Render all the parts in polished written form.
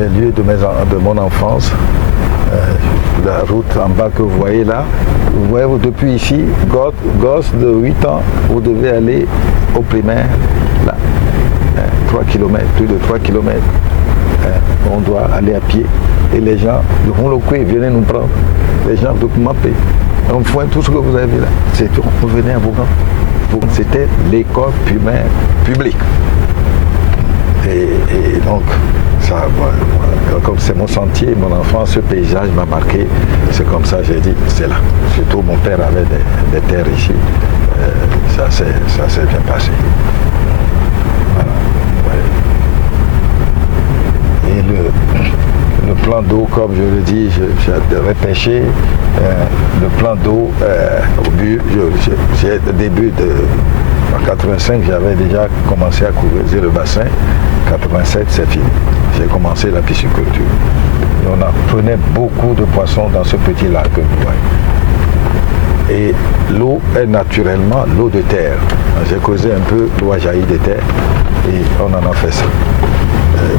les lieux de mon enfance. La route en bas que vous voyez là, vous voyez depuis ici, gosse de 8 ans, vous devez aller au primaire, là, 3 km, plus de 3 km. On doit aller à pied. Et les gens du Ronlokwe venaient nous prendre. Les gens de Kumapé. On fait tout ce que vous avez vu là. C'est tout. On venait à Bougan. C'était l'école primaire publique. Et donc, ça, comme c'est mon sentier, mon enfance, ce paysage m'a marqué. C'est comme ça, j'ai dit, c'est là. Surtout, mon père avait des terres ici. Ça s'est bien passé. Voilà. Ouais. Et le plan d'eau, comme je le dis, j'ai repêché. Le plan d'eau, au début de... En 85, j'avais déjà commencé à creuser le bassin. 87, c'est fini. J'ai commencé la pisciculture. Et on prenait beaucoup de poissons dans ce petit lac que vous voyez. Et l'eau est naturellement l'eau de terre. J'ai creusé un peu, l'eau a jailli de terre et on en a fait ça.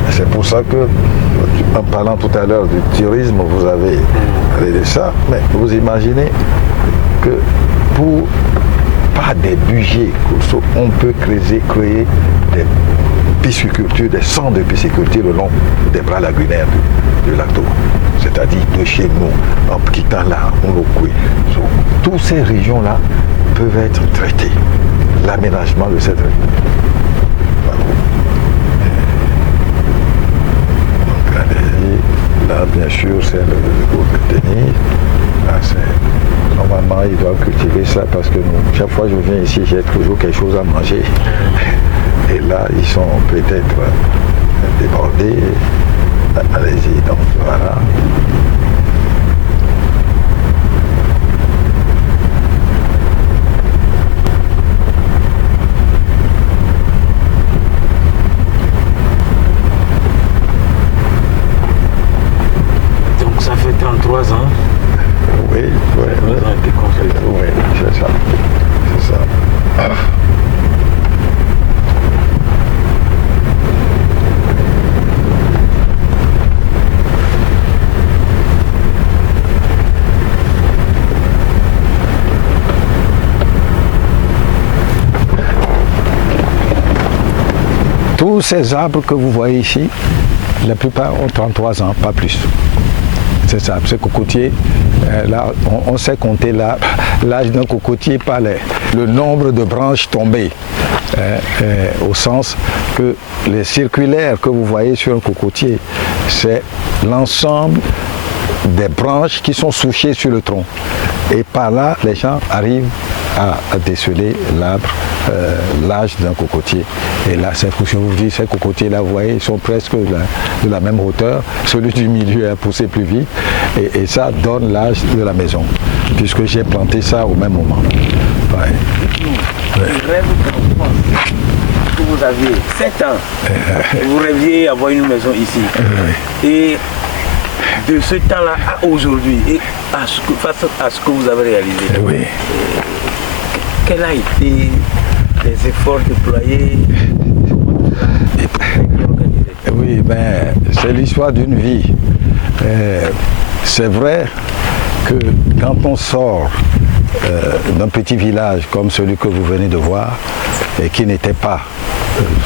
C'est pour ça que, en parlant tout à l'heure du tourisme, vous avez parlé de ça, mais vous imaginez que pour pas des budgets, on peut créer des piscicultures, des centres de pisciculture le long des bras lagunaires du lac Togo. C'est-à-dire de chez nous, en quittant là, toutes ces régions-là peuvent être traitées. L'aménagement de cette région. Donc, allez-y. Là, bien sûr, c'est le groupe de tennis. Là, normalement, ils doivent cultiver ça parce que chaque fois que je viens ici, j'ai toujours quelque chose à manger. Et là, ils sont peut-être débordés. allez-y, donc voilà. Donc ça fait 33 ans. Oui, oui, oui, oui, c'est ça. C'est ça. Tous ces arbres que vous voyez ici, la plupart ont 33 ans, pas plus. C'est ça, ces cocotiers, là, on sait compter l'âge d'un cocotier par le nombre de branches tombées, au sens que les circulaires que vous voyez sur un cocotier, c'est l'ensemble des branches qui sont souchées sur le tronc. Et par là, les gens arrivent à déceler l'âge d'un cocotier. Et là, c'est ce que je vous dis, ces cocotiers-là, vous voyez, ils sont presque de la même hauteur. Celui du milieu a poussé plus vite. Et ça donne l'âge de la maison, puisque j'ai planté ça au même moment. Ouais. Le rêve d'enfance que vous aviez 7 ans, vous rêviez avoir une maison ici. Et de ce temps-là à aujourd'hui, et face à ce que vous avez réalisé, oui. Quels ont été les efforts déployés? Oui, ben, c'est l'histoire d'une vie. C'est vrai que quand on sort d'un petit village comme celui que vous venez de voir, et qui n'était pas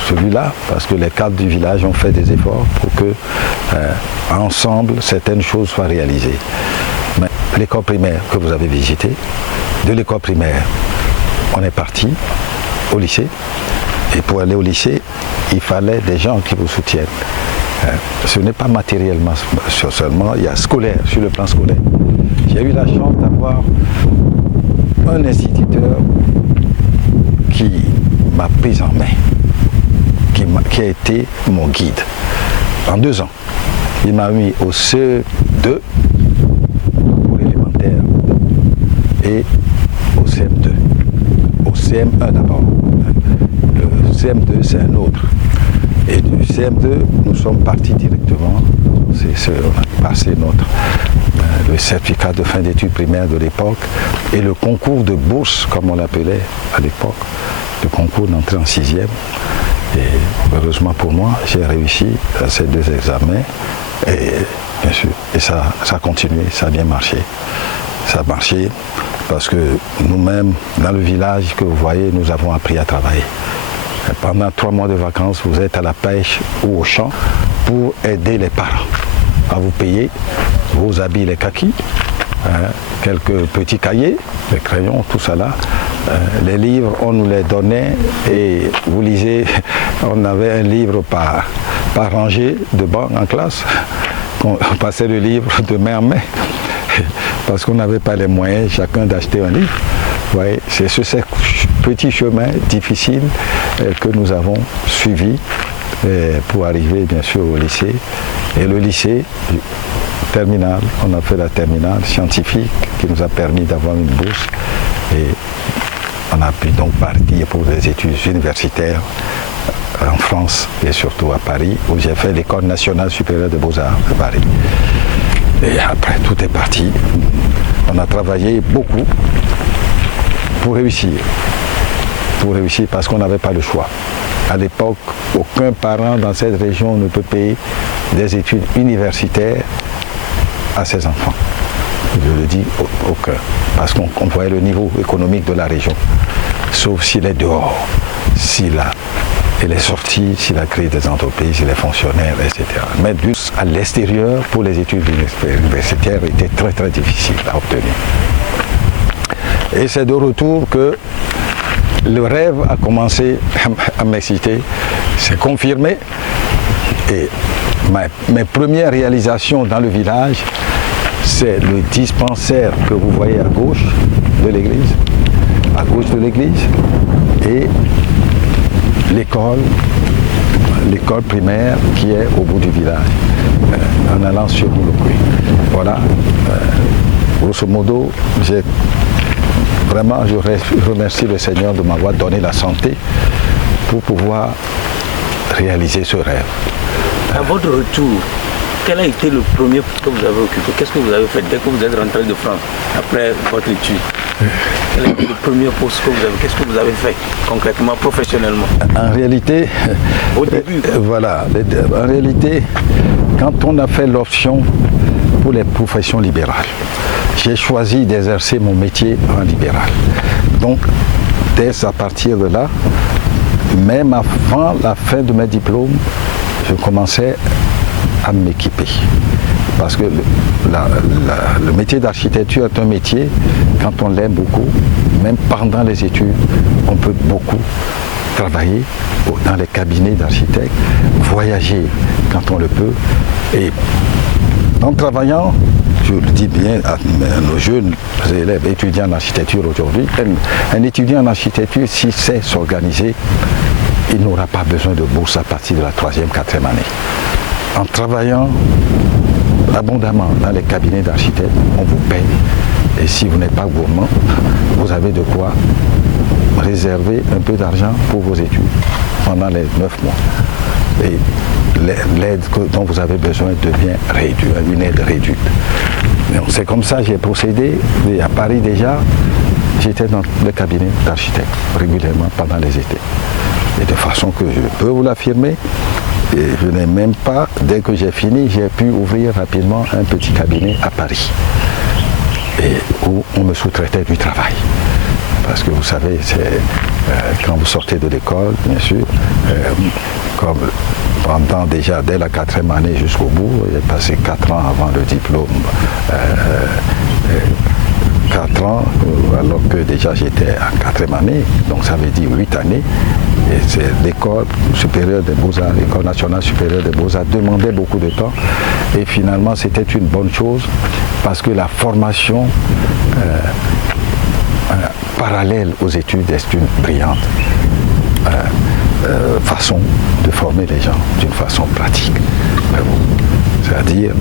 celui-là, parce que les cadres du village ont fait des efforts pour que, ensemble, certaines choses soient réalisées. Mais l'école primaire que vous avez visitée, de l'école primaire, on est parti au lycée. Et pour aller au lycée, il fallait des gens qui vous soutiennent. Ce n'est pas matériellement seulement, il y a scolaire, sur le plan scolaire. J'ai eu la chance d'avoir un instituteur qui m'a pris en main, qui a été mon guide en 2 ans. Il m'a mis au CE2 pour l'élémentaire et au CM2. Au CM1 d'abord. Le CM2 c'est un autre. Et du CM2, nous sommes partis directement. On a passé le certificat de fin d'études primaires de l'époque et le concours de bourse, comme on l'appelait à l'époque, le concours d'entrée en 6e. Et heureusement pour moi, j'ai réussi à ces 2 examens. Et bien sûr, et ça a continué, ça a bien marché. Ça a marché parce que nous-mêmes, dans le village que vous voyez, nous avons appris à travailler. Pendant 3 mois de vacances, vous êtes à la pêche ou au champ pour aider les parents à vous payer vos habits, les kakis, quelques petits cahiers, les crayons, tout ça là. Les livres, on nous les donnait et vous lisez, on avait un livre par rangée de banc en classe. On passait le livre de main en main parce qu'on n'avait pas les moyens chacun d'acheter un livre. Ouais, c'est sur ces petits chemins difficiles que nous avons suivis pour arriver bien sûr au lycée. Et le lycée terminal, on a fait la terminale scientifique qui nous a permis d'avoir une bourse et on a pu donc partir pour des études universitaires en France et surtout à Paris où j'ai fait l'école nationale supérieure de beaux-arts de Paris. Et après tout est parti. On a travaillé beaucoup pour réussir parce qu'on n'avait pas le choix. À l'époque, aucun parent dans cette région ne peut payer des études universitaires à ses enfants. Je le dis aucun, parce qu'on voyait le niveau économique de la région. Sauf s'il est dehors, s'il est sorti, s'il a créé des entreprises, s'il est fonctionnaire, etc. Mais à l'extérieur, pour les études universitaires, était très très difficile à obtenir. Et c'est de retour que le rêve a commencé à m'exciter, c'est confirmé. Et mes premières réalisations dans le village, c'est le dispensaire que vous voyez à gauche de l'église, et l'école l'école primaire qui est au bout du village, en allant sur Mouloukoui. Voilà, grosso modo, vraiment, je remercie le Seigneur de m'avoir donné la santé pour pouvoir réaliser ce rêve. À votre retour, quel a été le premier poste que vous avez occupé? Qu'est-ce que vous avez fait dès que vous êtes rentré de France, après votre étude? Quel a été le premier poste que vous avez? Qu'est-ce que vous avez fait concrètement, professionnellement? En réalité, au début, voilà, en réalité, quand on a fait l'option pour les professions libérales, j'ai choisi d'exercer mon métier en libéral. Donc, dès à partir de là, même avant la fin de mes diplômes, je commençais à m'équiper. Parce que le métier d'architecture est un métier, quand on l'aime beaucoup, même pendant les études, on peut beaucoup travailler dans les cabinets d'architectes, voyager quand on le peut. Et en travaillant, je le dis bien à nos jeunes élèves étudiants en architecture aujourd'hui, un étudiant en architecture, s'il sait s'organiser, il n'aura pas besoin de bourse à partir de la 3e, 4e année. En travaillant abondamment dans les cabinets d'architectes, on vous paye. Et si vous n'êtes pas gourmand, vous avez de quoi réserver un peu d'argent pour vos études pendant les 9 mois. Et l'aide dont vous avez besoin devient réduite, une aide réduite. C'est comme ça que j'ai procédé. Et à Paris déjà, j'étais dans le cabinet d'architectes régulièrement pendant les étés. Et de façon que je peux vous l'affirmer, et je n'ai même pas, dès que j'ai fini, j'ai pu ouvrir rapidement un petit cabinet à Paris, et où on me sous-traitait du travail. Parce que vous savez, c'est quand vous sortez de l'école, bien sûr, comme pendant déjà dès la 4e année jusqu'au bout, j'ai passé 4 ans avant le diplôme, 4 ans, alors que déjà j'étais en 4e année, donc ça veut dire 8 années. Et c'est l'école supérieure des Beaux-Arts, l'école nationale supérieure des Beaux-Arts demandait beaucoup de temps. Et finalement, c'était une bonne chose parce que la formation parallèle aux études est une brillante façon de former les gens d'une façon pratique. C'est-à-dire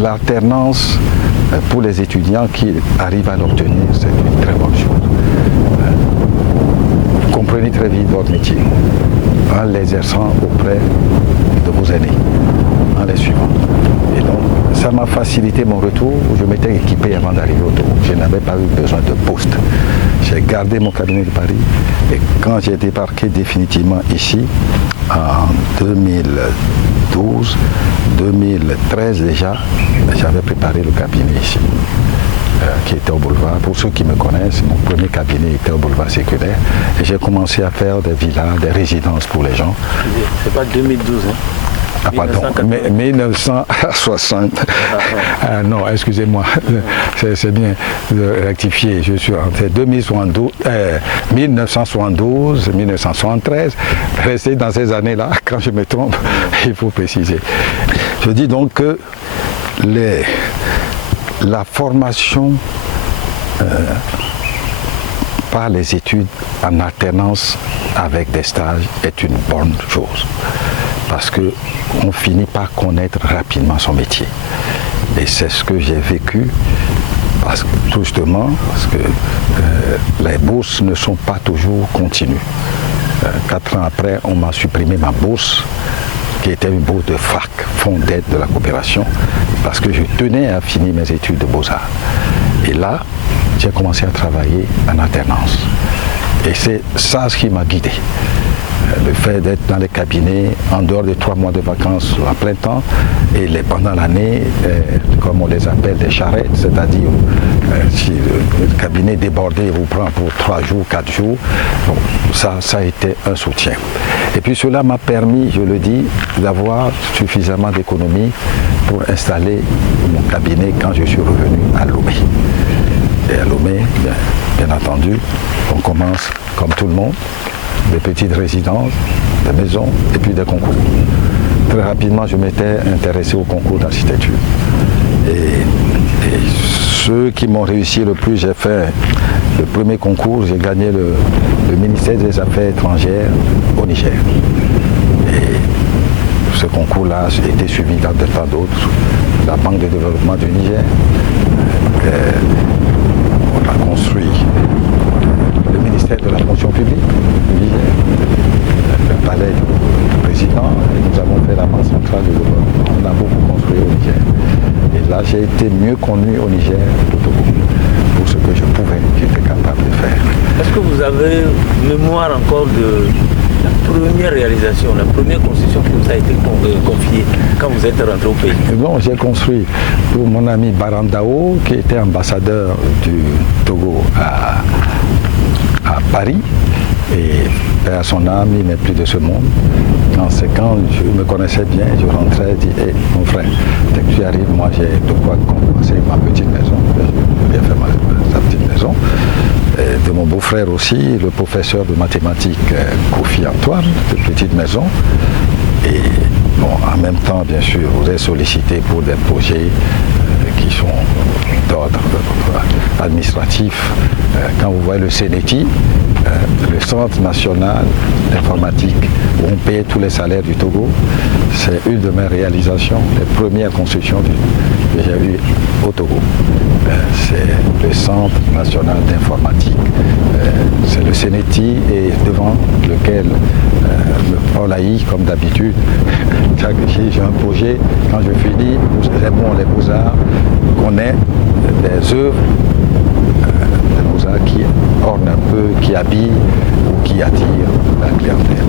l'alternance pour les étudiants qui arrivent à l'obtenir, c'est une très bonne chose. Vous comprenez très vite votre métier en l'exerçant auprès de vos aînés, en les suivant. Et donc, ça m'a facilité mon retour où je m'étais équipé avant d'arriver au Togo. Je n'avais pas eu besoin de poste. J'ai gardé mon cabinet de Paris et quand j'ai débarqué définitivement ici, en 2012, 2013 déjà, j'avais préparé le cabinet ici, qui était au boulevard. Pour ceux qui me connaissent, mon premier cabinet était au boulevard Séculaire et j'ai commencé à faire des villas, des résidences pour les gens. C'est pas 2012, hein? Ah pardon, 1960. Ah, non, excusez-moi, c'est bien de rectifier. Je suis rentré 1972, 1973. Restez dans ces années-là, quand je me trompe, il faut préciser. Je dis donc que la formation par les études en alternance avec des stages est une bonne chose. Parce qu'on finit par connaître rapidement son métier. Et c'est ce que j'ai vécu, tout justement, parce que les bourses ne sont pas toujours continues. 4 ans après, on m'a supprimé ma bourse, qui était une bourse de FAC, Fonds d'aide de la coopération, parce que je tenais à finir mes études de Beaux-Arts. Et là, j'ai commencé à travailler en alternance. Et c'est ça ce qui m'a guidé. Le fait d'être dans les cabinets en dehors des 3 mois de vacances à plein temps et pendant l'année, comme on les appelle, des charrettes, c'est-à-dire si le cabinet débordé vous prend pour 3 jours, 4 jours, bon, ça a été un soutien. Et puis cela m'a permis, je le dis, d'avoir suffisamment d'économies pour installer mon cabinet quand je suis revenu à Lomé. Et à Lomé, bien entendu, on commence comme tout le monde, des petites résidences, des maisons et puis des concours. Très rapidement, je m'étais intéressé au concours d'architecture. Et ceux qui m'ont réussi le plus, j'ai fait le premier concours, j'ai gagné le ministère des Affaires étrangères au Niger. Et ce concours-là a été suivi dans de tant d'autres. La Banque de développement du Niger, on a construit le ministère de la fonction publique du Niger, le palais du président, et nous avons fait la Banque centrale du gouvernement. On a beaucoup construit au Niger. Et là, j'ai été mieux connu au Niger qu'au Togo pour ce que je pouvais, j'étais capable de faire. Est-ce que vous avez mémoire encore de la première réalisation, la première construction qui vous a été confiée quand vous êtes rentré au pays? Bon, j'ai construit pour mon ami Barandao, qui était ambassadeur du Togo à Paris. Et à son âme, il n'est plus de ce monde. Quand je me connaissais bien, je rentrais et dis, hey, mon frère, dès que tu arrives, moi j'ai de quoi commencer ma petite maison. J'ai bien fait sa petite maison. Et de mon beau-frère aussi, le professeur de mathématiques Kofi Antoine, de petite maison. Et bon, en même temps, bien sûr, vous êtes sollicité pour des projets qui sont d'ordre administratif. Quand vous voyez le CNETI, le Centre national d'informatique, où on paye tous les salaires du Togo, c'est une de mes réalisations, les premières constructions que j'ai eues au Togo. C'est le Centre national d'informatique. C'est le CNETI et devant lequel Paul Haï, comme d'habitude, j'ai un projet, quand je finis, c'est bon, les beaux-arts, qu'on ait des œuvres qui ornent un peu, qui habillent ou qui attirent la clientèle.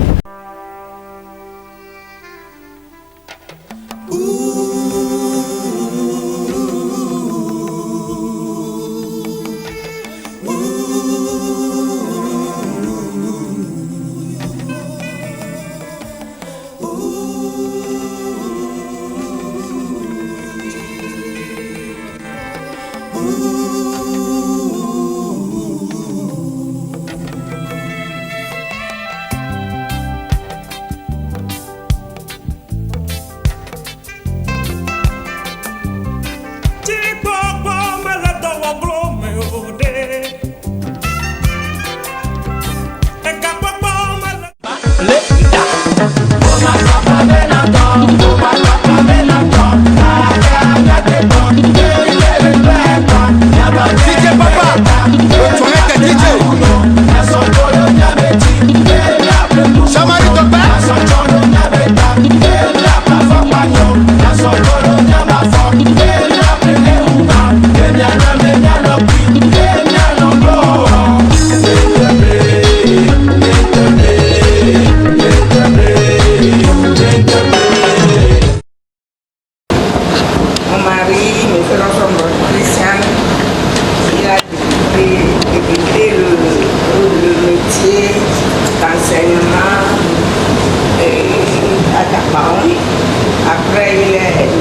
Après, il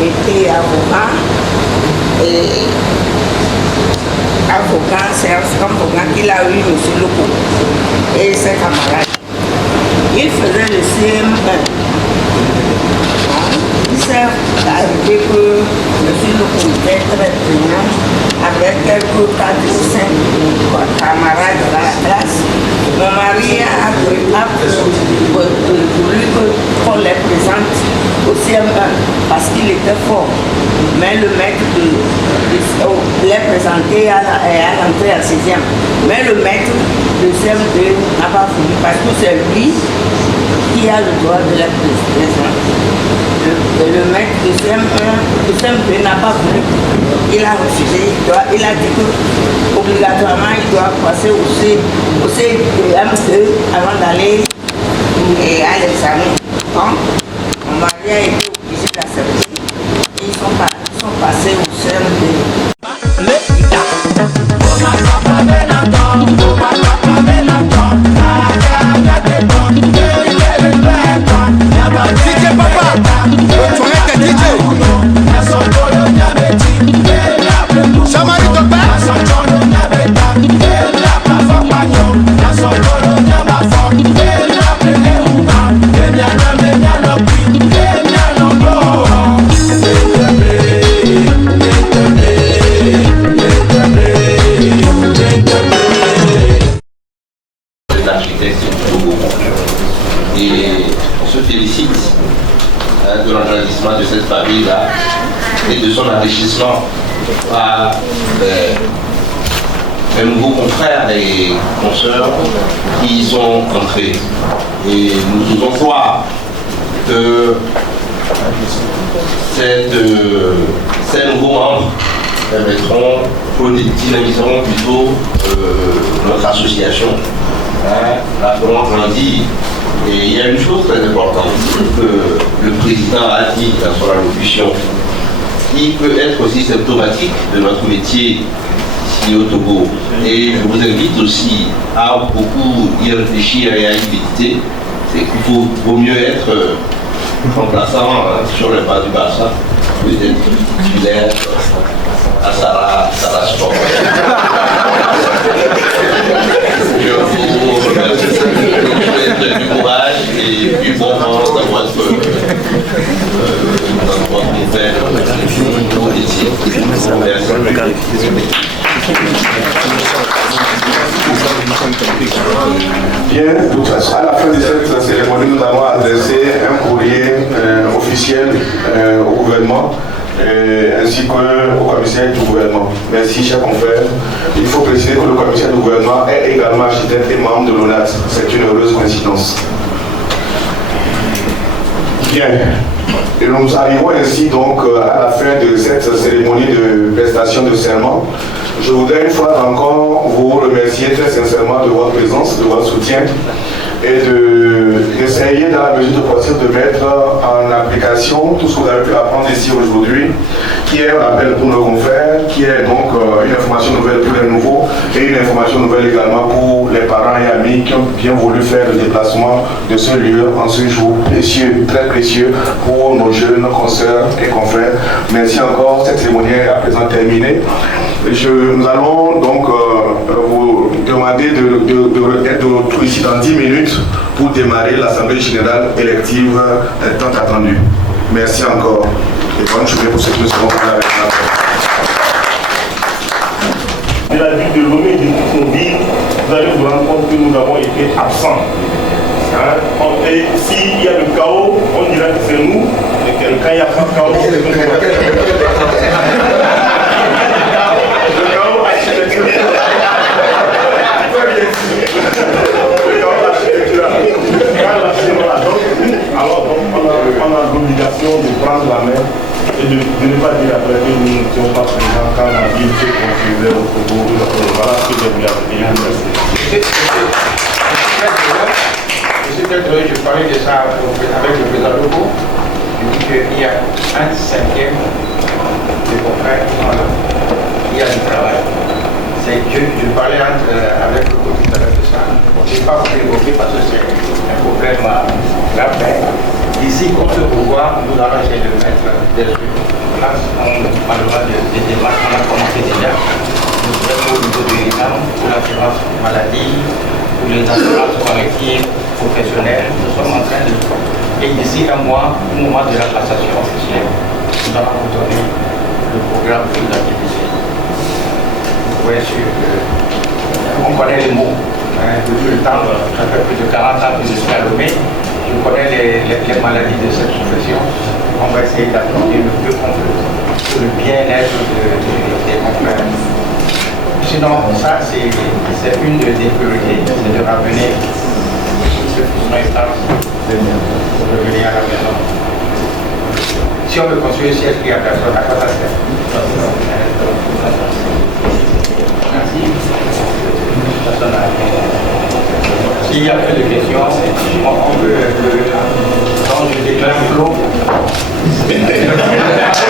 était avocat. Et avocat, c'est un avocat qu'il a eu, M. Loko, et ses camarades. Il faisait le CM1. Il s'est arrivé que M. Loko était très brillant, avec quelques 4 ou 5 camarades de la classe. Mon mari a voulu qu'on les présente au CM1 parce qu'il était fort. Mais le maître les présenté à l'entrée en 6e. Mais le maître de CM2 n'a pas voulu parce que c'est lui qui a le droit de les présenter. Le maître de CM2 n'a pas voulu. Il a refusé. Il a dit que obligatoirement il doit passer au CM2 avant d'aller à l'examen. Donc, mon mari a été obligé d'accepter. Ils sont passés au CM2. Don't et de son enrichissement par les nouveaux confrères et consoeurs qui y sont entrés. Et nous devons croire que ces nouveaux membres dynamiseront plutôt notre association, la feront grandir. Et il y a une chose très importante que le président a dit dans son allocution, qui peut être aussi symptomatique de notre métier ici au Togo. Et je vous invite aussi à beaucoup y réfléchir et à y méditer. C'est qu'il vaut mieux être remplaçant sur le bas du bassin que d'être titulaire à Sarah Sport. Je vous souhaite du courage et du bon vent dans votre nouvelle métier. Bien, à la fin de cette cérémonie, nous avons adressé un courrier officiel au gouvernement ainsi qu'au commissaire du gouvernement. Merci, chers confrères. Il faut préciser que le commissaire du gouvernement est également architecte et membre de l'ONAS. C'est une heureuse coïncidence. Bien. Et nous arrivons ainsi donc à la fin de cette cérémonie de prestation de serment. Je voudrais une fois encore vous remercier très sincèrement de votre présence, de votre soutien et d'essayer dans la mesure du possible de mettre en application tout ce que vous avez pu apprendre ici aujourd'hui, qui est un rappel pour nos confrères, qui est donc une information nouvelle pour les nouveaux et une information nouvelle également pour les parents et amis qui ont bien voulu faire le déplacement de ce lieu en ce jour précieux, très précieux pour nos jeunes consoeurs et confrères. Merci encore, cette cérémonie est à présent terminée. Nous allons donc vous demander d'être de retour ici dans 10 minutes pour démarrer l'Assemblée générale élective tant attendue. Merci encore et bonne journée pour ceux qui nous seront avec nous. De la ville de Lomé et de toutes nos villes, vous allez vous rendre compte que nous avons été absents. Et s'il y a le chaos, on dira que c'est nous, et quand il n'y a pas de chaos, c'est alors on a l'obligation de prendre la main et de ne pas dire après que nous n'étions pas présents quand la ville se construisait au Togo. Voilà ce que je voulais dire. Monsieur, je parlais de ça avec le président Lobo. Je dis qu'il y a un cinquième des confrères qui sont là. Il y a du travail. Je parlais avec le commissaire de ça. Je n'ai pas voulu évoquer parce que c'est un problème grave. Ici, comme ce pouvoir, nous allons essayer de mettre des trucs en place. Malheureusement, des démarches, on a commencé déjà. Nous sommes au niveau de l'INAM, pour l'assurance maladie, pour les assurances collectives, professionnelles. Nous sommes en train de. Et d'ici un mois, au moment de la passation officielle, nous allons vous donner le programme de l'activité. Bien sûr, on connaît les mots. Depuis le temps, ça fait plus de 40 ans que je suis à Lomé. Je connais les maladies de cette profession. On va essayer d'apporter le plus qu'on peut pour le bien-être des confrères. Sinon, ça, c'est une des priorités, c'est de ramener ceux qui sont instances, de revenir à la maison. Si on veut construire un siège qui a personne, à quoi ça sert? S'il y a plus de questions, on peut quand je déclare clos. Merci.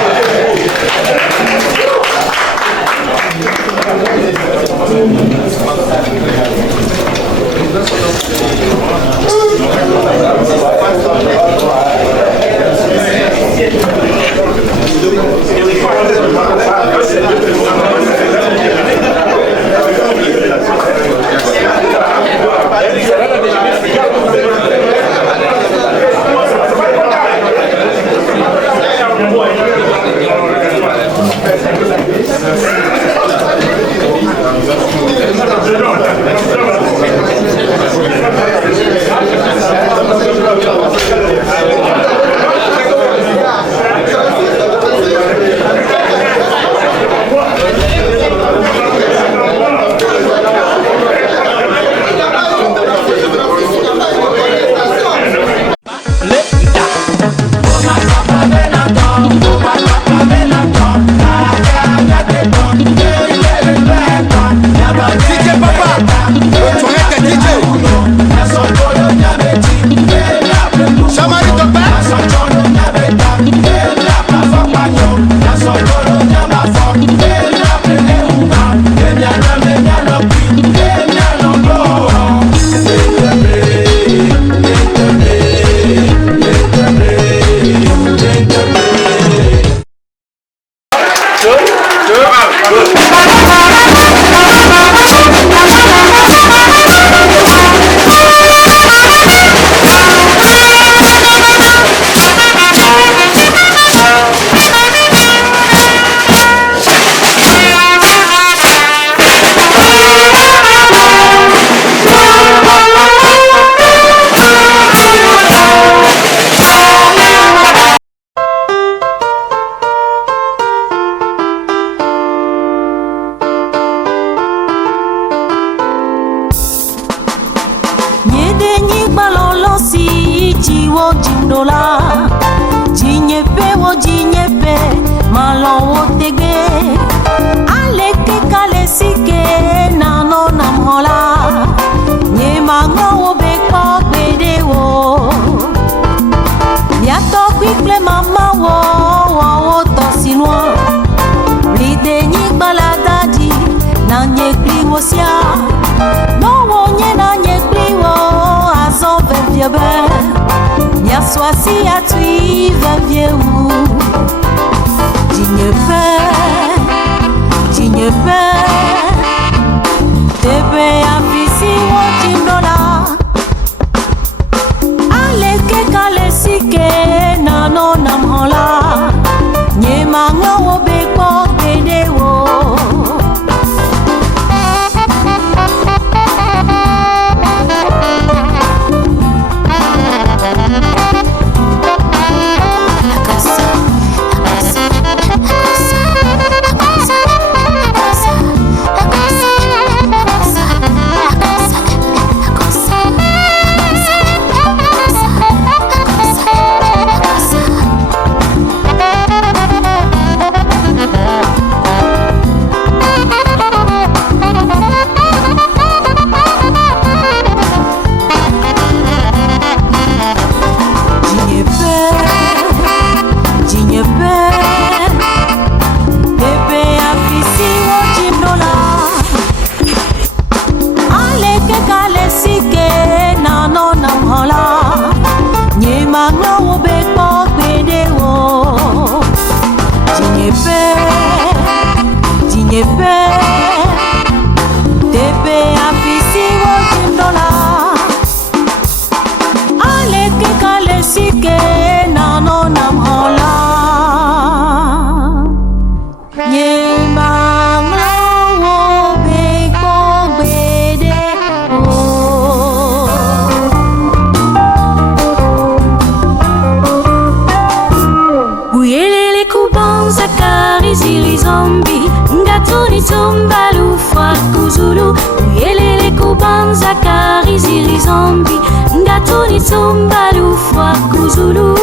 Zulu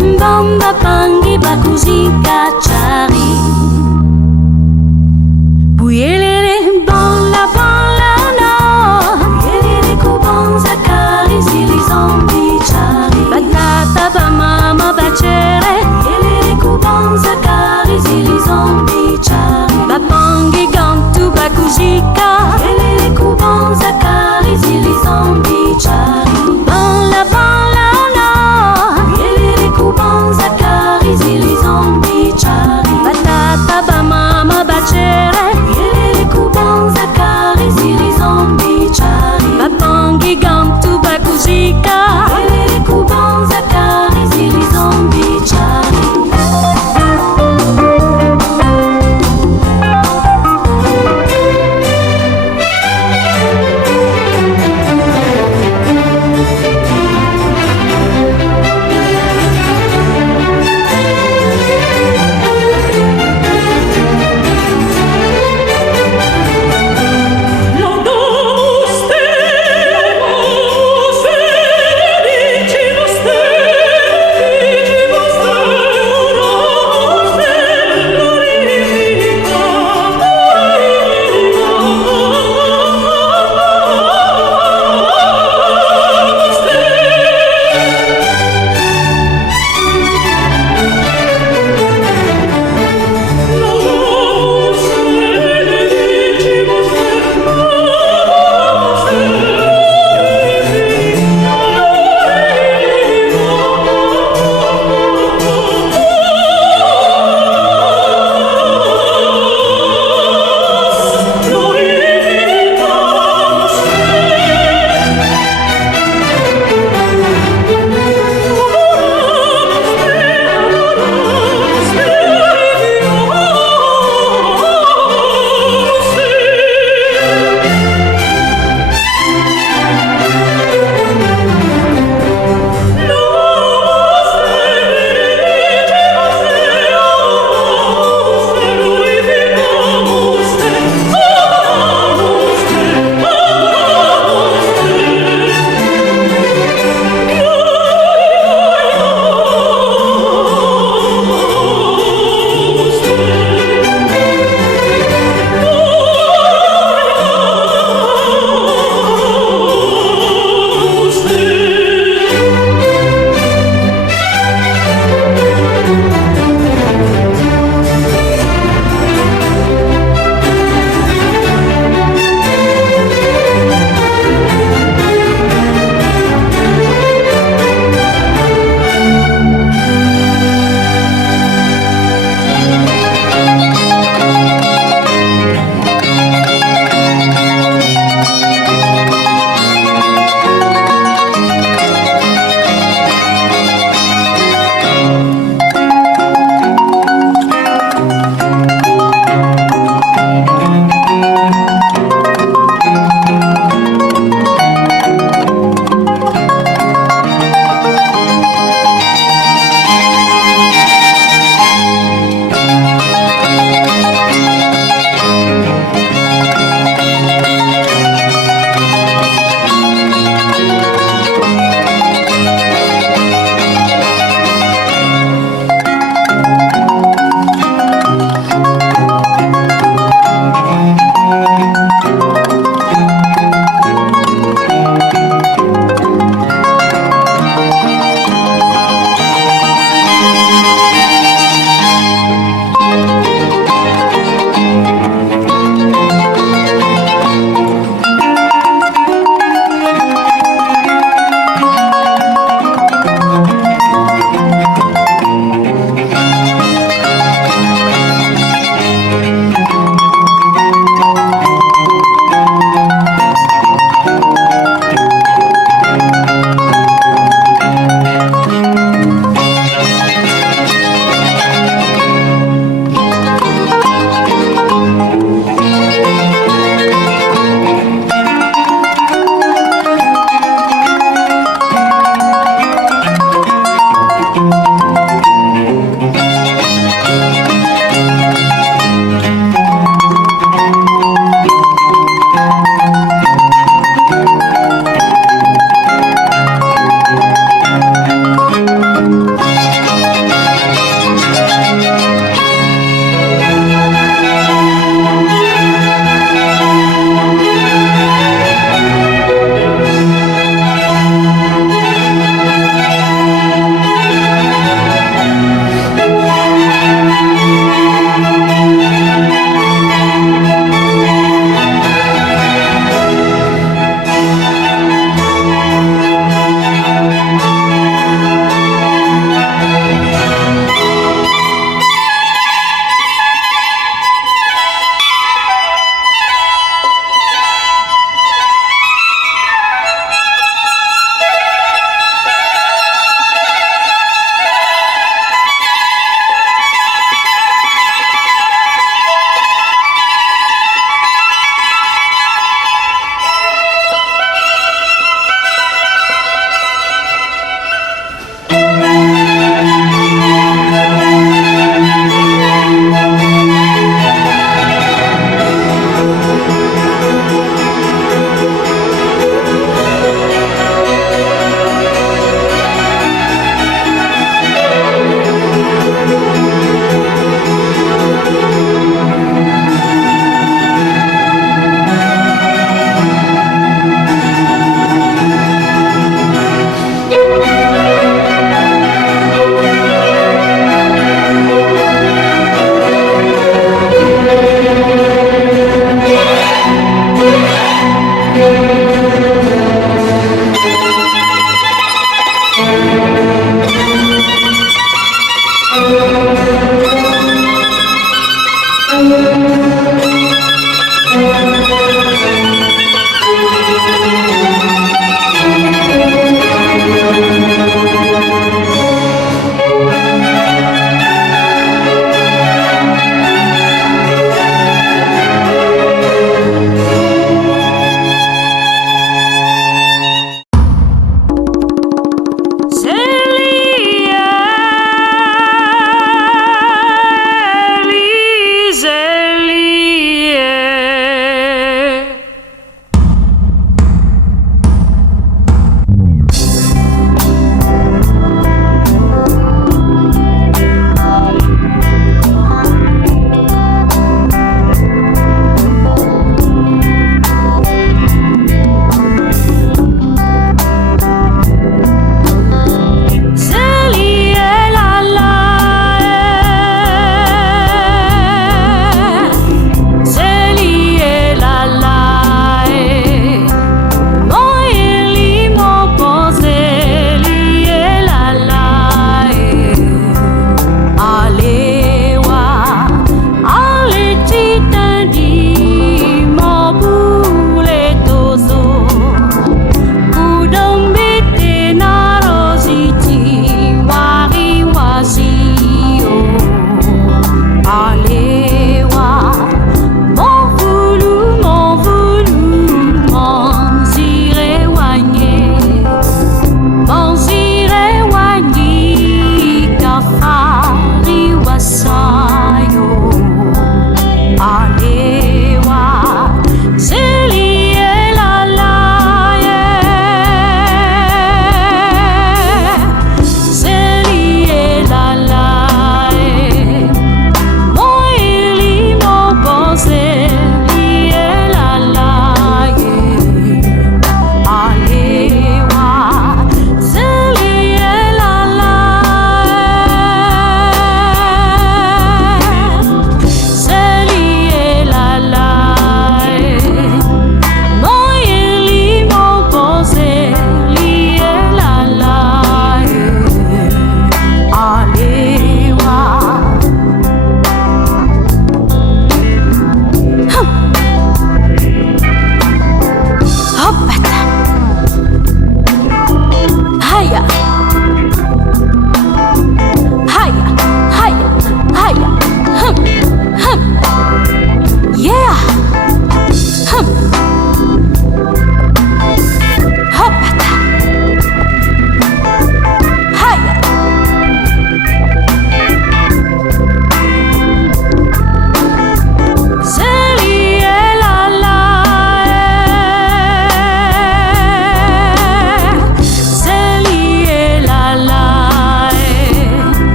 Mbamba pangi bakuzika cha